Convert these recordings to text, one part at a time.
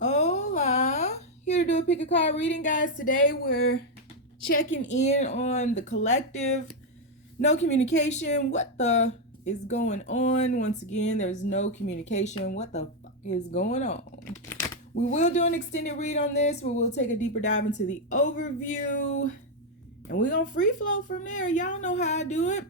Hola, here to do a pick a card reading, guys. Today we're checking in on the collective. No communication. What the is going on? Once again, there's no communication. What the fuck is going on? We will do an extended read on this where we'll take a deeper dive into the overview. And we're going to free flow from there. Y'all know how I do it.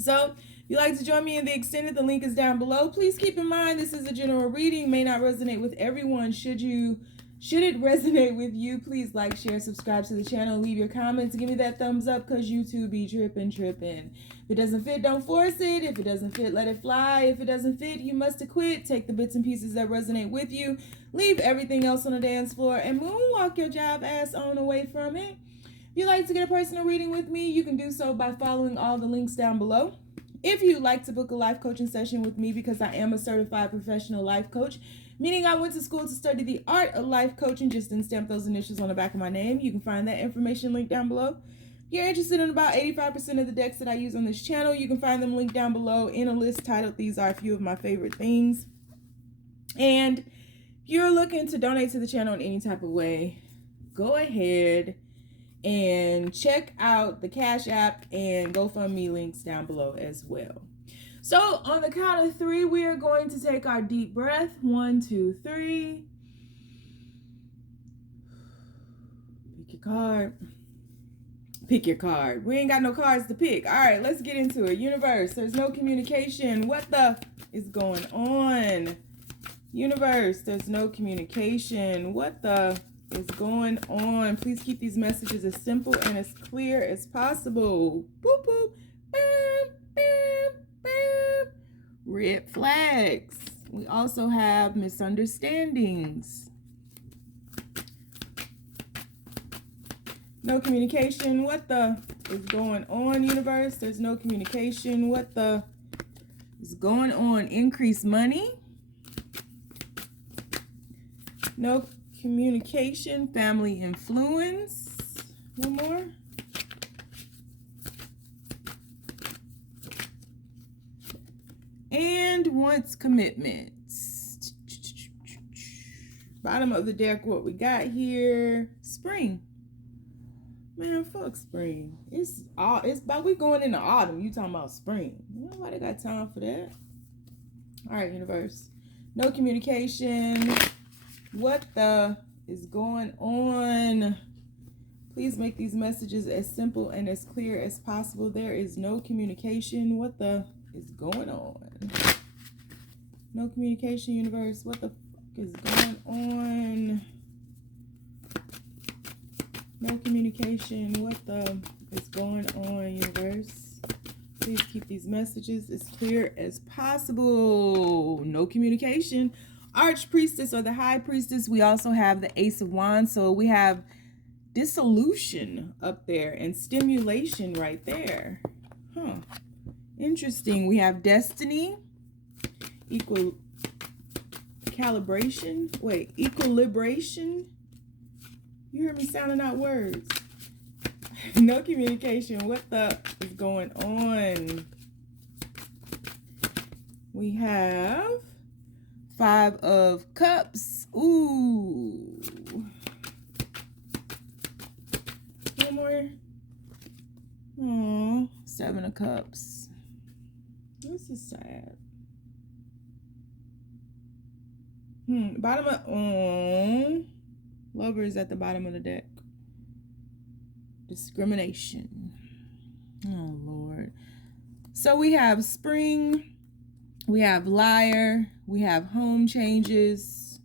So if you'd like to join me in the extended, the link is down below. Please keep in mind this is a general reading, may not resonate with everyone. Should it resonate with you, please like, share, subscribe to the channel, leave your comments, give me that thumbs up because YouTube be tripping. If it doesn't fit, don't force it. If it doesn't fit, let it fly. If it doesn't fit, you must quit. Take the bits and pieces that resonate with you, leave everything else on the dance floor, and moonwalk your job ass on away from it. If you'd like to get a personal reading with me, you can do so by following all the links down below. If you'd like to book a life coaching session with me, because I am a certified professional life coach, meaning I went to school to study the art of life coaching, just didn't stamp those initials on the back of my name. You can find that information linked down below. If you're interested in about 85% of the decks that I use on this channel, you can find them linked down below in a list titled "These Are a Few of My Favorite Things." And if you're looking to donate to the channel in any type of way, go ahead and check out the Cash App and GoFundMe links down below as well. So on the count of 3, we are going to take our deep breath. 1, 2, 3. Pick your card. Pick your card. We ain't got no cards to pick. All right, let's get into it. Universe, there's no communication. What the is going on? Universe, there's no communication. What the is going on? Please keep these messages as simple and as clear as possible. Boop, boop. Boop, boop, boop. Red flags. We also have misunderstandings. No communication. What the is going on, universe? There's no communication. What the is going on? Increased money. No communication, family influence. One more. And wants commitments. Bottom of the deck, what we got here. Spring. Man, fuck spring. It's about we going into autumn. You talking about spring. Nobody got time for that. All right, universe. No communication. What the is going on? Please make these messages as simple and as clear as possible. There is no communication. What the is going on? No communication, universe. What the fuck is going on? No communication. What the is going on, universe? Please keep these messages as clear as possible. No communication. Archpriestess or the High Priestess. We also have the Ace of Wands. So we have dissolution up there and stimulation right there. Interesting. We have destiny. Equilibration. You hear me sounding out words. No communication. What the is going on? We have 5 of Cups. Ooh. One more. Oh, 7 of Cups. This is sad. Bottom of Lover is at the bottom of the deck. Discrimination. Oh Lord. So we have spring. We have liar. We have home changes.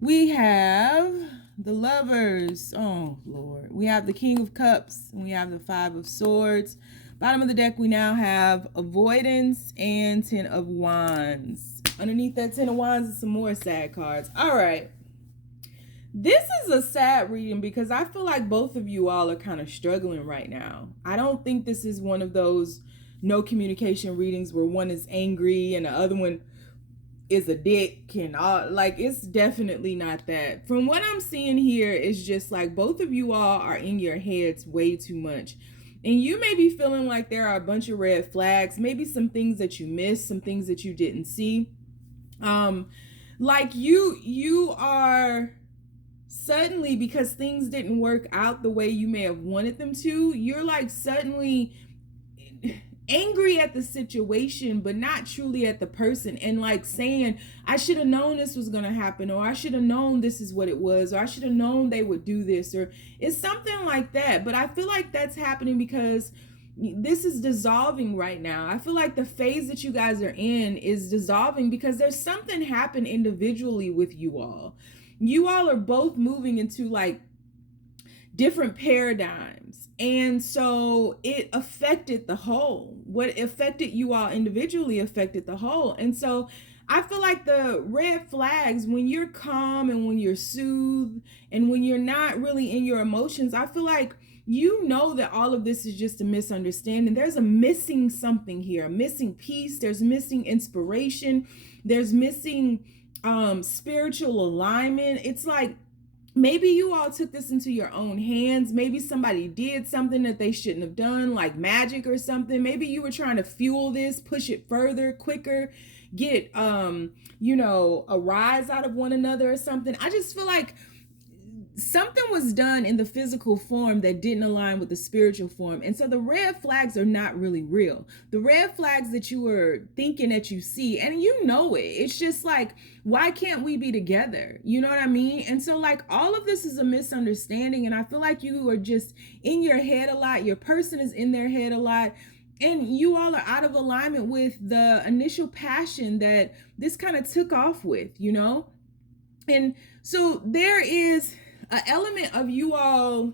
We have the Lovers. Oh Lord. We have the King of Cups. And we have the 5 of Swords. Bottom of the deck, we now have avoidance and 10 of Wands. Underneath that 10 of Wands is some more sad cards. All right. This is a sad reading because I feel like both of you all are kind of struggling right now. I don't think this is one of those no communication readings where one is angry and the other one is a dick and all. Like, it's definitely not that. From what I'm seeing here, it's just like both of you all are in your heads way too much. And you may be feeling like there are a bunch of red flags, maybe some things that you missed, some things that you didn't see. Like you are suddenly, because things didn't work out the way you may have wanted them to, you're like suddenly angry at the situation but not truly at the person, and like saying, I should have known this was going to happen, or I should have known this is what it was, or I should have known they would do this, or it's something like that. But I feel like that's happening because this is dissolving right now. I feel like the phase that you guys are in is dissolving because there's something happened individually with you all. You all are both moving into like different paradigms, and so it affected the whole. What affected you all individually affected the whole. And so I feel like the red flags, when you're calm and when you're soothed and when you're not really in your emotions, I feel like you know that all of this is just a misunderstanding. There's a missing something here, a missing piece. There's missing inspiration. There's missing spiritual alignment. It's like maybe you all took this into your own hands. Maybe somebody did something that they shouldn't have done, like magic or something. Maybe you were trying to fuel this, push it further, quicker, get a rise out of one another or something. I just feel like something was done in the physical form that didn't align with the spiritual form. And so the red flags are not really real. The red flags that you were thinking that you see, and you know it, it's just like, why can't we be together? You know what I mean? And so like all of this is a misunderstanding. And I feel like you are just in your head a lot. Your person is in their head a lot. And you all are out of alignment with the initial passion that this kind of took off with, And so there is an element of you all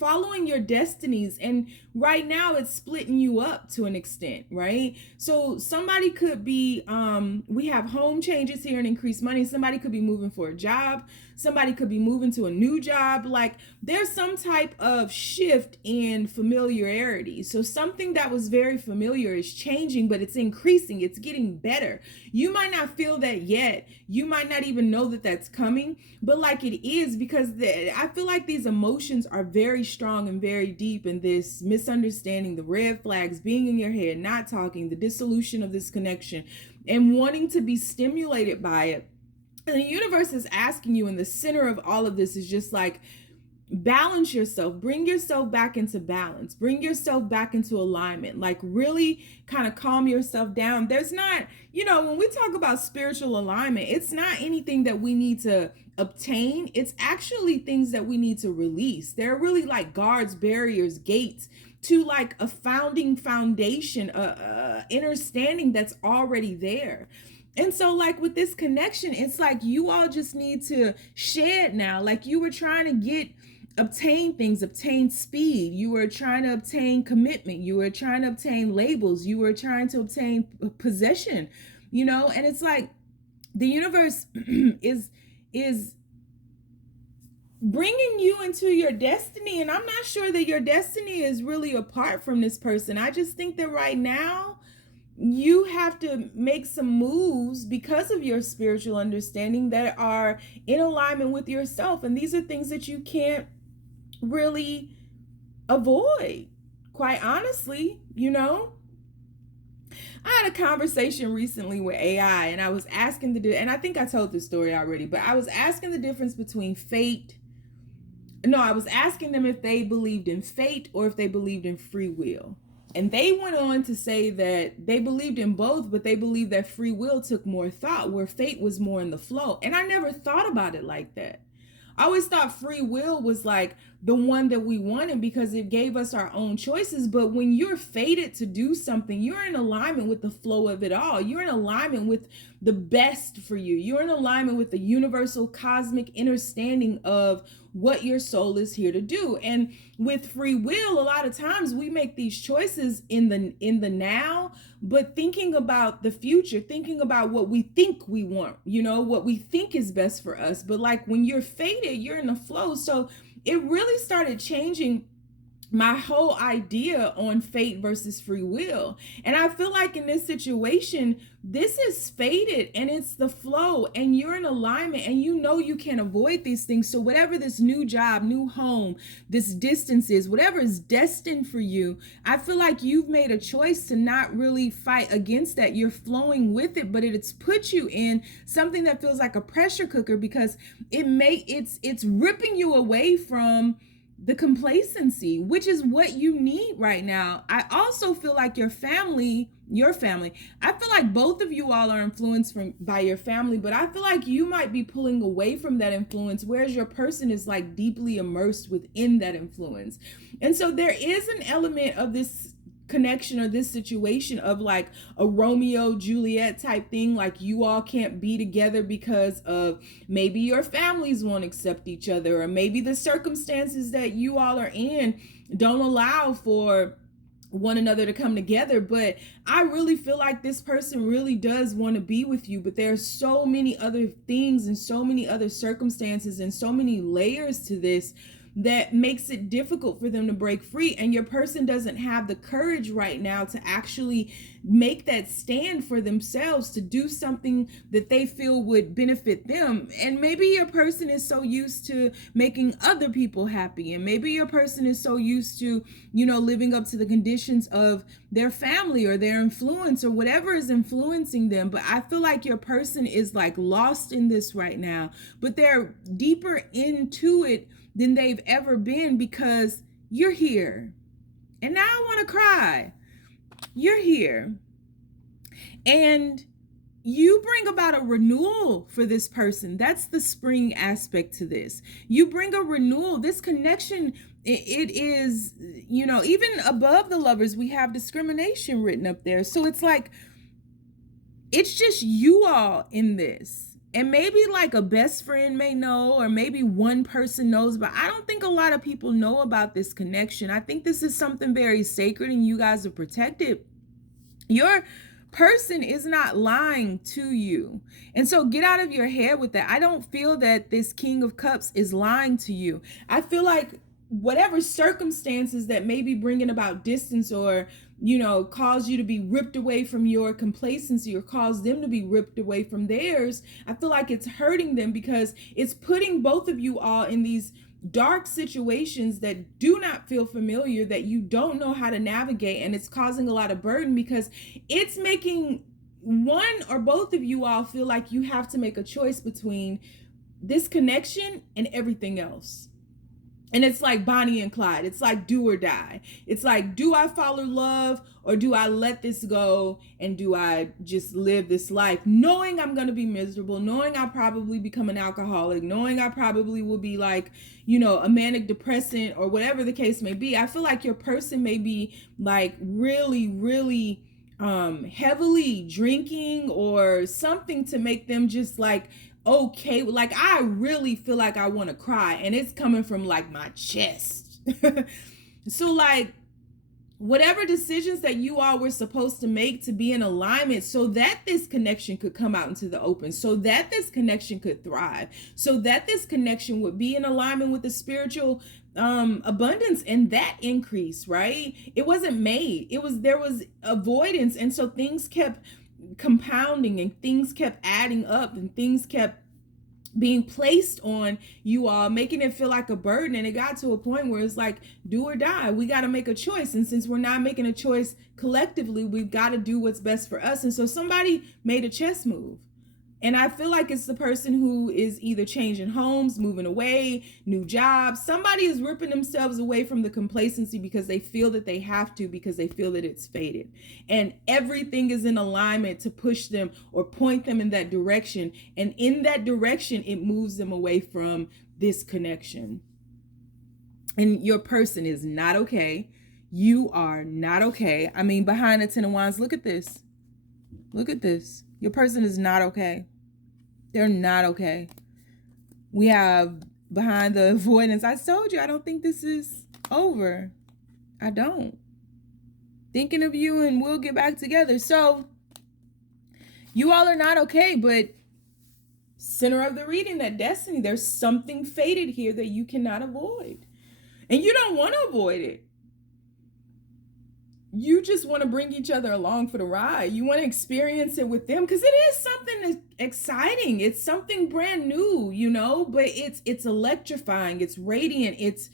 following your destinies, and right now it's splitting you up to an extent, right? So somebody could be we have home changes here and increased money. Somebody could be moving for a job. Somebody could be moving to a new job. Like there's some type of shift in familiarity. So something that was very familiar is changing, but it's increasing. It's getting better. You might not feel that yet. You might not even know that that's coming, but like it is, because I feel like these emotions are very strong and very deep, and this misunderstanding, the red flags, being in your head, not talking, the dissolution of this connection, and wanting to be stimulated by it. And the universe is asking you, in the center of all of this is just like, balance yourself, bring yourself back into balance, bring yourself back into alignment, like really kind of calm yourself down. There's not, when we talk about spiritual alignment, it's not anything that we need to obtain. It's actually things that we need to release. They're really like guards, barriers, gates to like a foundation, understanding that's already there. And so like with this connection, it's like you all just need to shed now. Like you were trying to obtain things, obtain speed. You were trying to obtain commitment. You were trying to obtain labels. You were trying to obtain possession, and it's like the universe is bringing you into your destiny. And I'm not sure that your destiny is really apart from this person. I just think that right now you have to make some moves because of your spiritual understanding that are in alignment with yourself. And these are things that you can't really avoid, quite honestly. I had a conversation recently with AI, and I was asking and I think I told this story already, but I was asking the difference between I was asking them if they believed in fate or if they believed in free will. And they went on to say that they believed in both, but they believed that free will took more thought, where fate was more in the flow. And I never thought about it like that. I always thought free will was like the one that we wanted because it gave us our own choices. But when you're fated to do something, you're in alignment with the flow of it all. You're in alignment with the best for you. You're in alignment with the universal cosmic understanding of what your soul is here to do. And with free will, a lot of times we make these choices in the now, but thinking about the future, thinking about what we think we want, what we think is best for us. But like when you're fated, you're in the flow. So it really started changing my whole idea on fate versus free will. And I feel like in this situation, this is fated and it's the flow, and you're in alignment, and you know you can't avoid these things. So whatever this new job, new home, this distance is, whatever is destined for you, I feel like you've made a choice to not really fight against that. You're flowing with it, but it's put you in something that feels like a pressure cooker, because it's ripping you away from the complacency, which is what you need right now. I also feel like your family, I feel like both of you all are influenced by your family, but I feel like you might be pulling away from that influence, whereas your person is like deeply immersed within that influence. And so there is an element of this connection or this situation of like a Romeo Juliet type thing, like you all can't be together because of maybe your families won't accept each other, or maybe the circumstances that you all are in don't allow for one another to come together. But I really feel like this person really does want to be with you, but there's so many other things and so many other circumstances and so many layers to this that makes it difficult for them to break free. And your person doesn't have the courage right now to actually make that stand for themselves, to do something that they feel would benefit them. And maybe your person is so used to making other people happy, and maybe your person is so used to, living up to the conditions of their family or their influence or whatever is influencing them. But I feel like your person is like lost in this right now, but they're deeper into it than they've ever been, because you're here. And now I want to cry. You're here. And you bring about a renewal for this person. That's the spring aspect to this. You bring a renewal. This connection, it is, even above the lovers, we have discrimination written up there. So it's like, it's just you all in this. And maybe like a best friend may know, or maybe one person knows, but I don't think a lot of people know about this connection. I think this is something very sacred, and you guys are protected. Your person is not lying to you. And so get out of your head with that. I don't feel that this King of Cups is lying to you. I feel like whatever circumstances that may be bringing about distance, or cause you to be ripped away from your complacency, or cause them to be ripped away from theirs, I feel like it's hurting them, because it's putting both of you all in these dark situations that do not feel familiar, that you don't know how to navigate, and it's causing a lot of burden, because it's making one or both of you all feel like you have to make a choice between this connection and everything else. And it's like Bonnie and Clyde. It's like do or die. It's like, do I follow love, or do I let this go, and do I just live this life knowing I'm going to be miserable, knowing I'll probably become an alcoholic, knowing I probably will be like, a manic depressant, or whatever the case may be. I feel like your person may be like really, really heavily drinking or something to make them just like, okay, like I really feel like I want to cry, and it's coming from like my chest. So like, whatever decisions that you all were supposed to make to be in alignment, so that this connection could come out into the open, so that this connection could thrive, so that this connection would be in alignment with the spiritual abundance and that increase, right? It wasn't made. There was avoidance, and so things kept compounding, and things kept adding up, and things kept being placed on you all, making it feel like a burden. And it got to a point where it's like, do or die. We got to make a choice. And since we're not making a choice collectively, we've got to do what's best for us. And so somebody made a chess move. And I feel like it's the person who is either changing homes, moving away, new jobs. Somebody is ripping themselves away from the complacency because they feel that they have to, because they feel that it's fated. And everything is in alignment to push them or point them in that direction. And in that direction, it moves them away from this connection. And your person is not okay. You are not okay. I mean, behind the Ten of Wands, look at this. Look at this. Your person is not okay. They're not okay. We have behind the avoidance. I told you, I don't think this is over. I don't. Thinking of you, and we'll get back together. So you all are not okay, but center of the reading, that destiny, there's something fated here that you cannot avoid. And you don't want to avoid it. you just want to bring each other along for the ride. You want to experience it with them because it is something exciting. It's something brand new, you know, but it's electrifying. It's radiant. It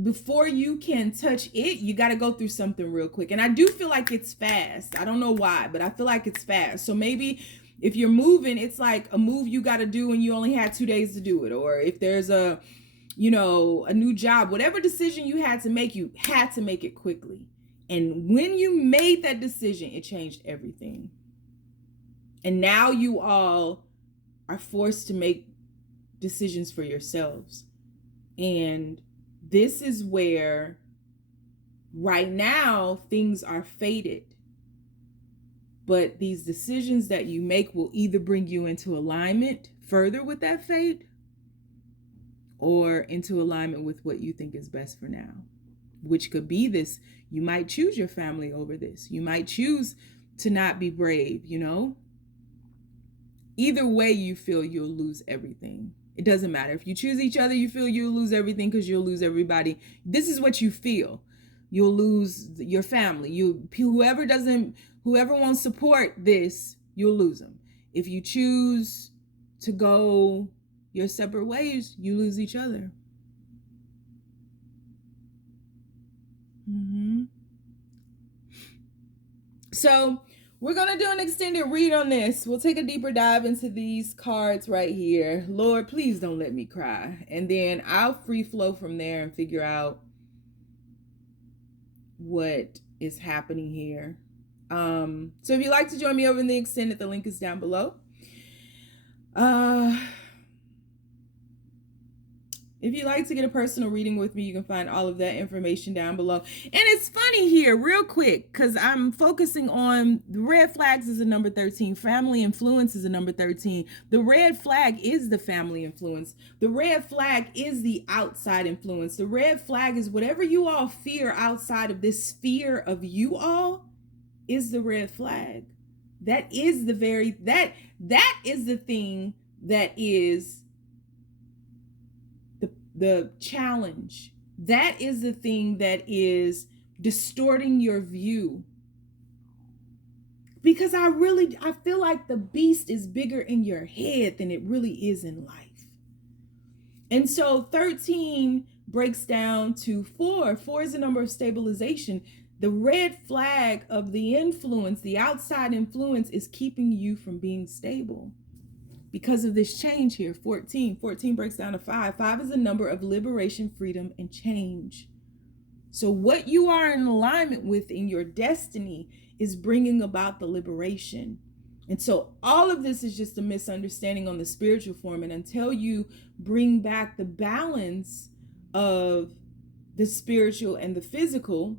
before you can touch it, you got to go through something real quick. And I do feel like it's fast. I don't know why, but I feel like it's fast. So maybe if you're moving, it's like a move you got to do and you only had 2 days to do it. Or if there's a new job, whatever decision you had to make it quickly. And when you made that decision, it changed everything. And now you all are forced to make decisions for yourselves. And this is where right now things are fated. But these decisions that you make will either bring you into alignment further with that fate, or into alignment with what you think is best for now, which could be this. You might choose your family over this. You might choose to not be brave, you know? Either way, you feel you'll lose everything. It doesn't matter. If you choose each other, you feel you'll lose everything because you'll lose everybody. This is what you feel. You'll lose your family. Whoever won't support this, you'll lose them. If you choose to go your separate ways, you lose each other. So we're going to do an extended read on this. We'll take a deeper dive into these cards right here. Lord, please don't let me cry. And then I'll free flow from there and figure out what is happening here. So if you'd like to join me over in the extended, the link is down below. If you'd like to get a personal reading with me, you can find all of that information down below. And it's funny here, real quick, because I'm focusing on the red flags is a number 13. Family influence is a number 13. The red flag is the family influence. The red flag is the outside influence. The red flag is whatever you all fear outside of this sphere of you all is the red flag. That is the that is the thing that is the challenge. That is the thing that is distorting your view. Because I feel like the beast is bigger in your head than it really is in life. And so 13 breaks down to 4. 4 is a number of stabilization. The red flag of the influence, the outside influence, is keeping you from being stable. Because of this change here, 14 breaks down to 5. 5 is a number of liberation, freedom, and change. So what you are in alignment with in your destiny is bringing about the liberation. And so all of this is just a misunderstanding on the spiritual form. And until you bring back the balance of the spiritual and the physical,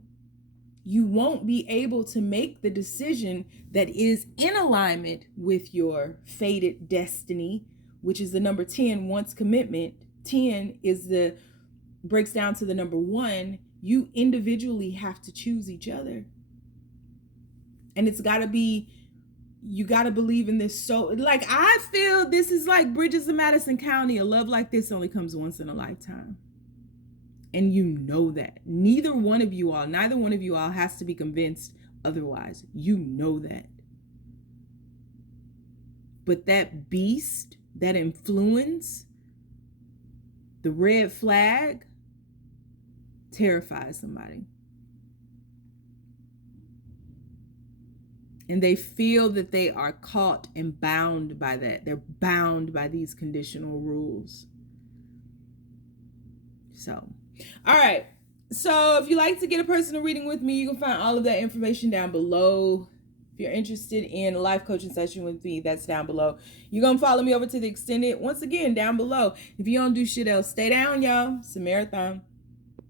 you won't be able to make the decision that is in alignment with your fated destiny, which is the number 10, wants commitment. 10 breaks down to the number 1. You individually have to choose each other. And you got to believe in this. So like, I feel this is like Bridges of Madison County. A love like this only comes once in a lifetime. And you know that. Neither one of you all has to be convinced otherwise. You know that. But that beast, that influence, the red flag, terrifies somebody. And they feel that they are caught and bound by that. They're bound by these conditional rules. So, all right. So if you like to get a personal reading with me, you can find all of that information down below. If you're interested in a life coaching session with me, that's down below. You're going to follow me over to the extended, once again, down below. If you don't do shit else, stay down, y'all. It's a marathon.